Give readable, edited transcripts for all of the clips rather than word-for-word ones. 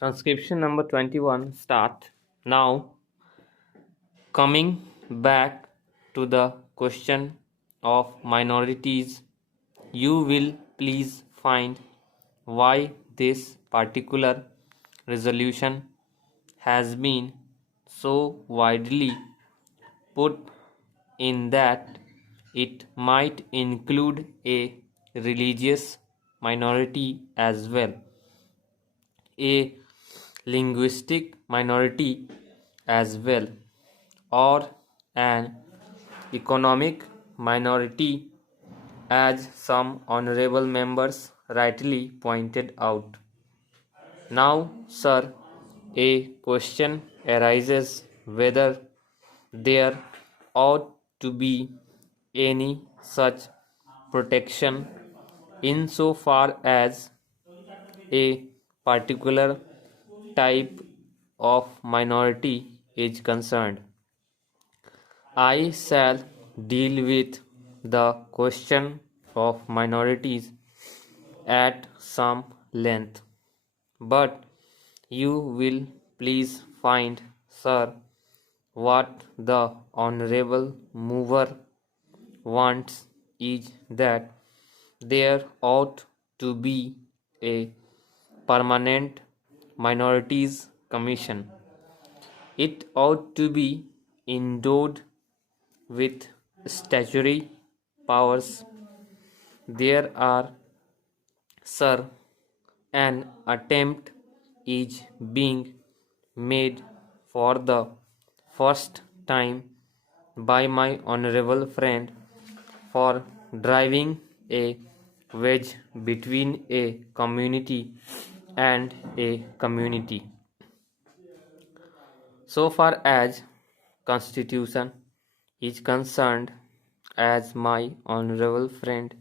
Transcription number 21 start. Now, coming back to the question of minorities, you will please find why this particular resolution has been so widely put in that it might include a religious minority as well, a linguistic minority as well, or an economic minority, as some honorable members rightly pointed out. Now, sir, a question arises whether there ought to be any such protection insofar as a particular type of minority is concerned. I shall deal with the question of minorities at some length, but you will please find, sir, what the honorable mover wants is that there ought to be a permanent minorities commission. It ought to be endowed with statutory powers. There are, sir, an attempt is being made for the first time by my honorable friend for driving a wedge between a community and a community. So far as Constitution is concerned, as my honorable friend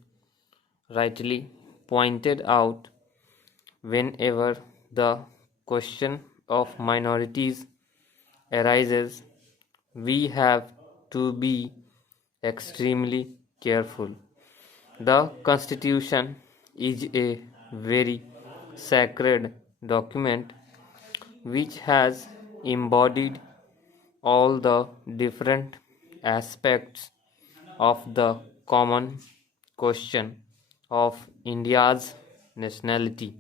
rightly pointed out, whenever the question of minorities arises, we have to be extremely careful. The Constitution is a very sacred document which has embodied all the different aspects of the common question of India's nationality.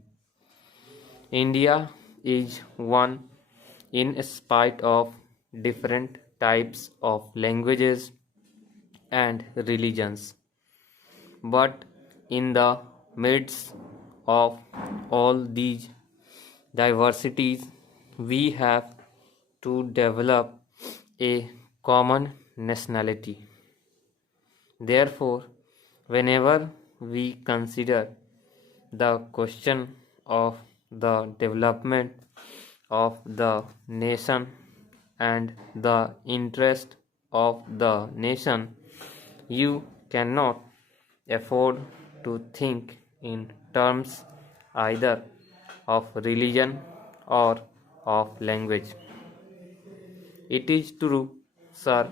India is one in spite of different types of languages and religions. But in the midst of all these diversities, we have to develop a common nationality. Therefore, whenever we consider the question of the development of the nation and the interest of the nation, you cannot afford to think in terms either of religion or of language. It is true, sir,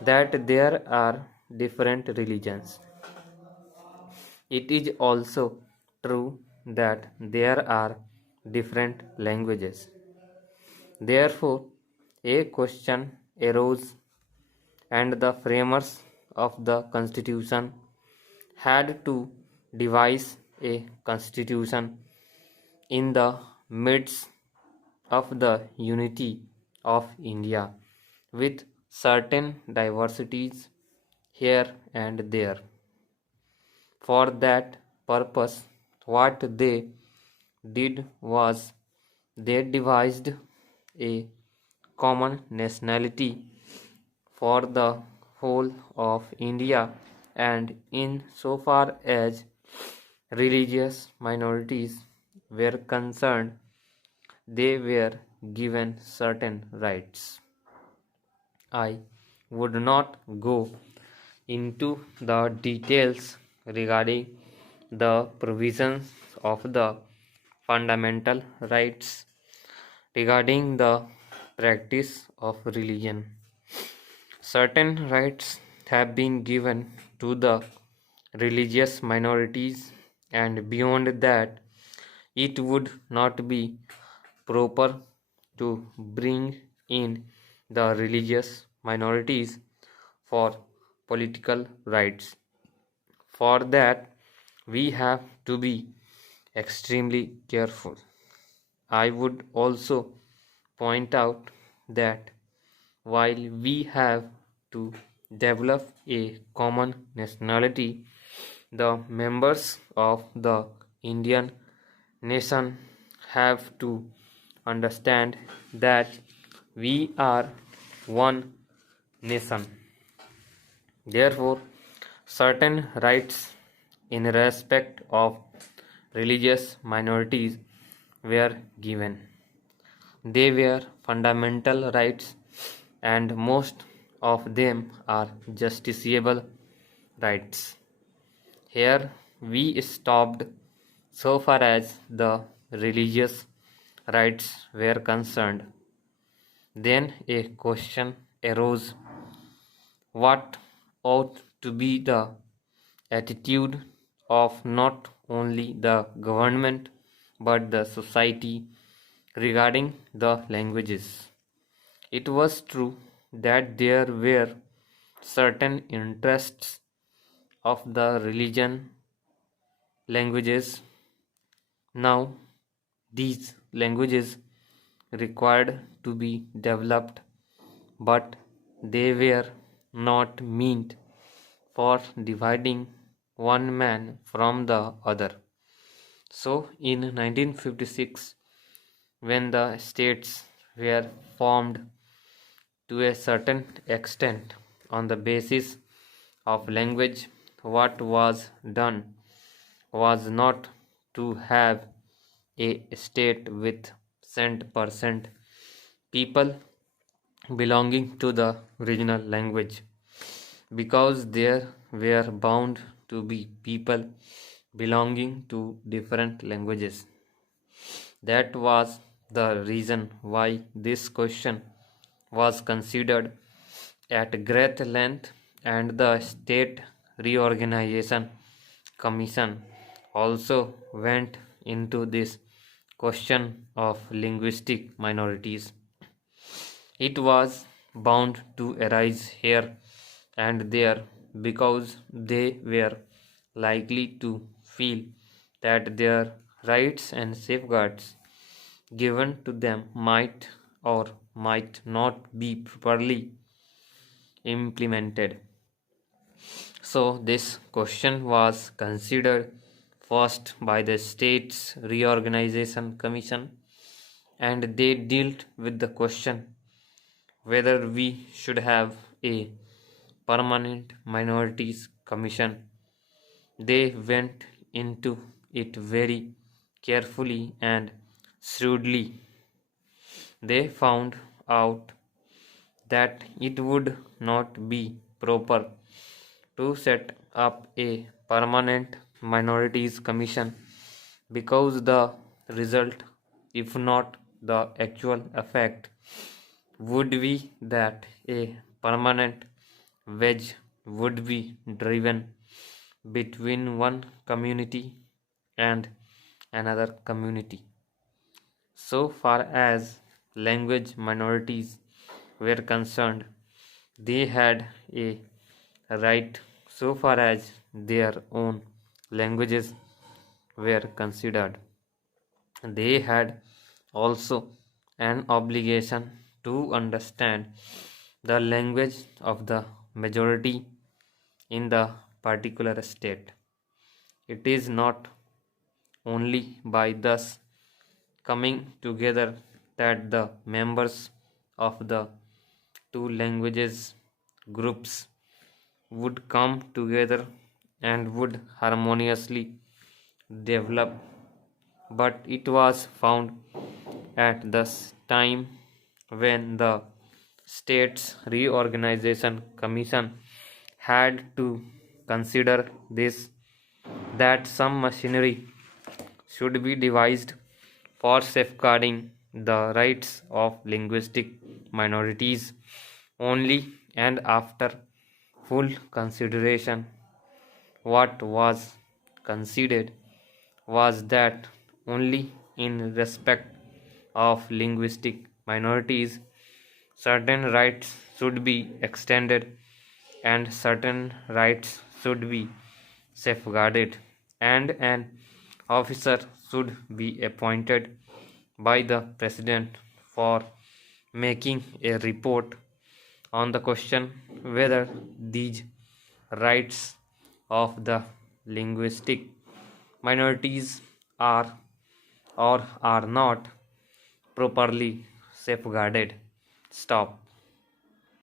that there are different religions. It is also true that there are different languages. Therefore, a question arose, and the framers of the Constitution had to devise a constitution in the midst of the unity of India, with certain diversities here and there. For that purpose, what they did was they devised a common nationality for the whole of India, and in so far as religious minorities were concerned, they were given certain rights. I would not go into the details regarding the provisions of the fundamental rights regarding the practice of religion. Certain rights have been given to the religious minorities, and beyond that, it would not be proper to bring in the religious minorities for political rights. For that, we have to be extremely careful. I would also point out that while we have to develop a common nationality, the members of the Indian nation have to understand that we are one nation. Therefore, certain rights in respect of religious minorities were given. They were fundamental rights, and most of them are justiciable rights. Here we stopped so far as the religious rights were concerned. Then a question arose: what ought to be the attitude of not only the government but the society regarding the languages? It was true that there were certain interests of the religion languages. Now, these languages required to be developed, but they were not meant for dividing one man from the other. So, in 1956, when the states were formed to a certain extent on the basis of language, what was done was not to have a state with cent% people belonging to the regional language, because there were bound to be people belonging to different languages. That was the reason why this question was considered at great length, and the State Reorganization Commission also went into this question of linguistic minorities. It was bound to arise here and there because they were likely to feel that their rights and safeguards given to them might or might not be properly implemented. So, this question was considered first by the States Reorganization Commission, and they dealt with the question whether we should have a permanent minorities commission. They went into it very carefully and shrewdly. They found out that it would not be proper to set up a permanent minorities commission because the result, if not the actual effect, would be that a permanent wedge would be driven between one community and another community. So far as language minorities were concerned, they had a right so far as their own languages were considered. They had also an obligation to understand the language of the majority in the particular state. It is not only by thus coming together that the members of the two languages groups would come together and would harmoniously develop, but it was found at this time when the States Reorganization Commission had to consider this, that some machinery should be devised for safeguarding the rights of linguistic minorities only, and after full consideration, what was considered was that only in respect of linguistic minorities, certain rights should be extended and certain rights should be safeguarded, and an officer should be appointed by the president for making a report on the question whether these rights of the linguistic minorities are or are not properly safeguarded. Stop.